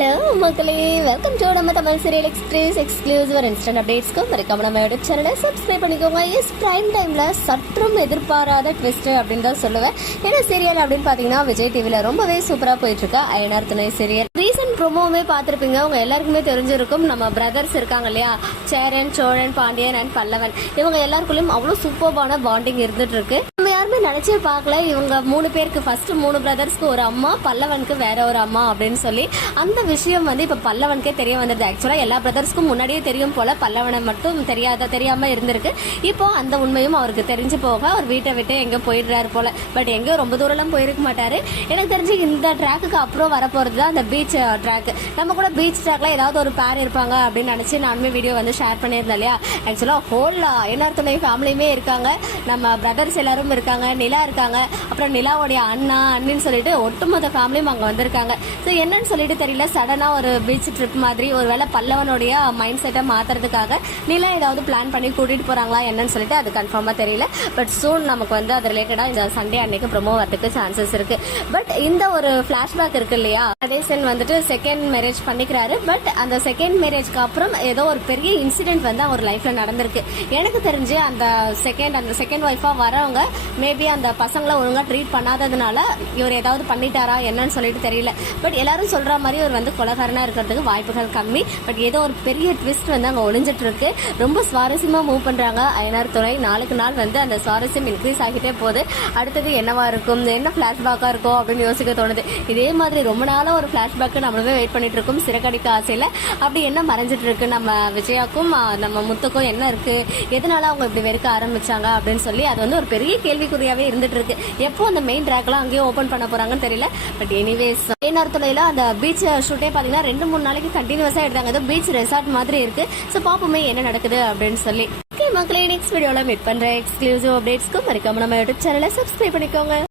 Hello மக்களே. Welcome to நம்ம Tamil serial express exclusive instant அப்டேட்ஸ்க்கு மறக்காம நம்ம யூடியூப் சேனலை சப்ஸ்கிரைப் பண்ணிக்கோங்க. எஸ் பிரைம் டைம்ல சற்றும் எதிர்பாராத ட்விஸ்ட் அப்படின்னு தான் சொல்லுவேன். ஏன்னா சீரியல் அப்படின்னு பார்த்தீங்கன்னா விஜய் டிவியில் ரொம்பவே சூப்பராக போயிட்டு இருக்கா அயனார் துணை சீரியல் ரீசன்ட் ப்ரோமோவுமே பார்த்துருப்பீங்க அவங்க எல்லாருக்குமே தெரிஞ்சிருக்கும். நம்ம பிரதர்ஸ் இருக்காங்க இல்லையா? சேரன் சோழன் பாண்டியன் அண்ட் பல்லவன். இவங்க எல்லாருக்குள்ளயும் அவ்வளோ சூப்பர்பான பாண்டிங் இருந்துட்டு இருக்கு நம்ம நினைச்சே பார்க்கல. இவங்க மூணு பேருக்கு ஃபர்ஸ்ட் மூணு பிரதர்ஸ்க்கு ஒரு அம்மா பல்லவனுக்கு வேற ஒரு அம்மா அப்படின்னு சொல்லி அந்த விஷயம் வந்து இப்ப பல்லவனுக்கே தெரிய வந்தது ஆக்சுவலா எல்லா பிரதர்ஸ்க்கும் முன்னாடியே தெரியும் போல பல்லவனை மட்டும் தெரியாத தெரியாம இருந்திருக்கு. இப்போ அந்த உண்மையும் அவருக்கு தெரிஞ்சு போக அவர் வீட்டை விட்டு எங்க போயிடுறாரு போல. பட் எங்கேயோ ரொம்ப தூரம்லாம் போயிருக்க மாட்டாரு. எனக்கு தெரிஞ்சு இந்த ட்ராக்குக்கு அப்புறம் வரப்போறது தான் அந்த பீச் ட்ராக் uh, நம்ம கூட பீச் ட்ராக்ல ஏதாவது ஒரு பேர் இருப்பாங்க அப்படின்னு நினைச்சு நானுமே வீடியோ வந்து ஷேர் பண்ணியிருந்தேன் இல்லையா? ஆக்சுவலா ஹோல் என்ஆர் துணை ஃபேமிலியுமே இருக்காங்க. நம்ம பிரதர்ஸ் எல்லாரும் இருக்காங்க. நிலா இருக்காங்க. அப்புறம் நிலாவுடைய அண்ணா அண்ணின்னு சொல்லிட்டு ஒட்டுமொத்த ஃபேமிலியும் அங்க வந்திருக்காங்க. ஸோ என்னன்னு சொல்லிட்டு தெரியல. சடனா ஒரு பீச் ட்ரிப் மாதிரி ஒருவேளை பல்லவனுடைய மைண்ட் செட்டை மாத்துறதுக்காக நிலா ஏதாவது பிளான் பண்ணி கூட்டிட்டு போறாங்களா என்னன்னு சொல்லிட்டு அது கன்ஃபார்மா தெரியல. பட் சூன் நமக்கு வந்து அது ரிலேட்டடா இந்த சண்டே அன்னைக்கு ப்ரொமோ வரதுக்கு சான்சஸ் இருக்கு. பட் இந்த ஒரு ஃபிளாஷ்பேக் இருக்கு இல்லையா? அதேசன் வந்துட்டு செகண்ட் மேரேஜ் பண்ணிக்கிறாரு. பட் அந்த செகண்ட் மேரேஜ்க்கு அப்புறம் ஏதோ ஒரு பெரிய இன்சிடென்ட் வந்து அவர் லைஃப்ல நடந்திருக்கு. எனக்கு தெரிஞ்சு அந்த செகண்ட் அந்த செகண்ட் ஒய்ஃபா வரவங்க மேபி அந்த பசங்களை ஒழுங்காக ட்ரீட் பண்ணாததுனால இவர் ஏதாவது பண்ணிட்டாரா என்னன்னு சொல்லிட்டு தெரியல. பட் எல்லாரும் சொல்கிற மாதிரி இவர் வந்து கொலகாரனாக இருக்கிறதுக்கு வாய்ப்புகள் கம்மி. பட் ஏதோ ஒரு பெரிய ட்விஸ்ட் வந்து அங்கே ஒளிஞ்சிட்டு இருக்கு ரொம்ப சுவாரஸ்யமாக மூவ் பண்ணுறாங்க அயனார் துறை நாளுக்கு நாள் வந்து அந்த சுவாரஸ்யம் இன்க்ரீஸ் ஆகிட்டே போகுது. அடுத்தது என்னவா இருக்கும்? என்ன ஃப்ளாஷ்பேக்காக இருக்கும் அப்படின்னு யோசிக்க தோணுது. இதே மாதிரி ரொம்ப நாளாக ஒரு ஃப்ளாஷ்பேக்கு நம்மளுமே வெயிட் பண்ணிட்டு இருக்கோம். சிறகடிக்க ஆசையில். அப்படி என்ன மறைஞ்சிட்டு இருக்கு நம்ம விஜயாக்கும் நம்ம முத்துக்கும் என்ன இருக்கு? எதனால அவங்க இப்படி வெறுக்க ஆரம்பிச்சாங்க அப்படின்னு சொல்லி அது வந்து ஒரு பெரிய கேள்விக்குறியாவே இருந்துட்டு இருக்கு எப்போ அந்த மெயின் ட்ராக்லாம் அங்கேயே ஓபன் பண்ண போறாங்கன்னு தெரியல. பட் எனிவேஸ் மெயின் துணையில அந்த பீச் ஷூட்டே பாத்தீங்கன்னா ரெண்டு மூணு நாளைக்கு கண்டினியூஸா எடுத்தாங்க. அது பீச் ரெசார்ட் மாதிரி இருக்கு. ஸோ பாப்போமே என்ன நடக்குது அப்படின்னு சொல்லி. ஓகே மக்களே நெக்ஸ்ட் வீடியோவில் மீட் பண்ற எக்ஸ்க்ளூசிவ் அப்டேட்ஸ்க்கு மறக்காம நம்ம யூடியூப் சேனலை சப்ஸ்கிரைப் பண்ணிக்கோங்க.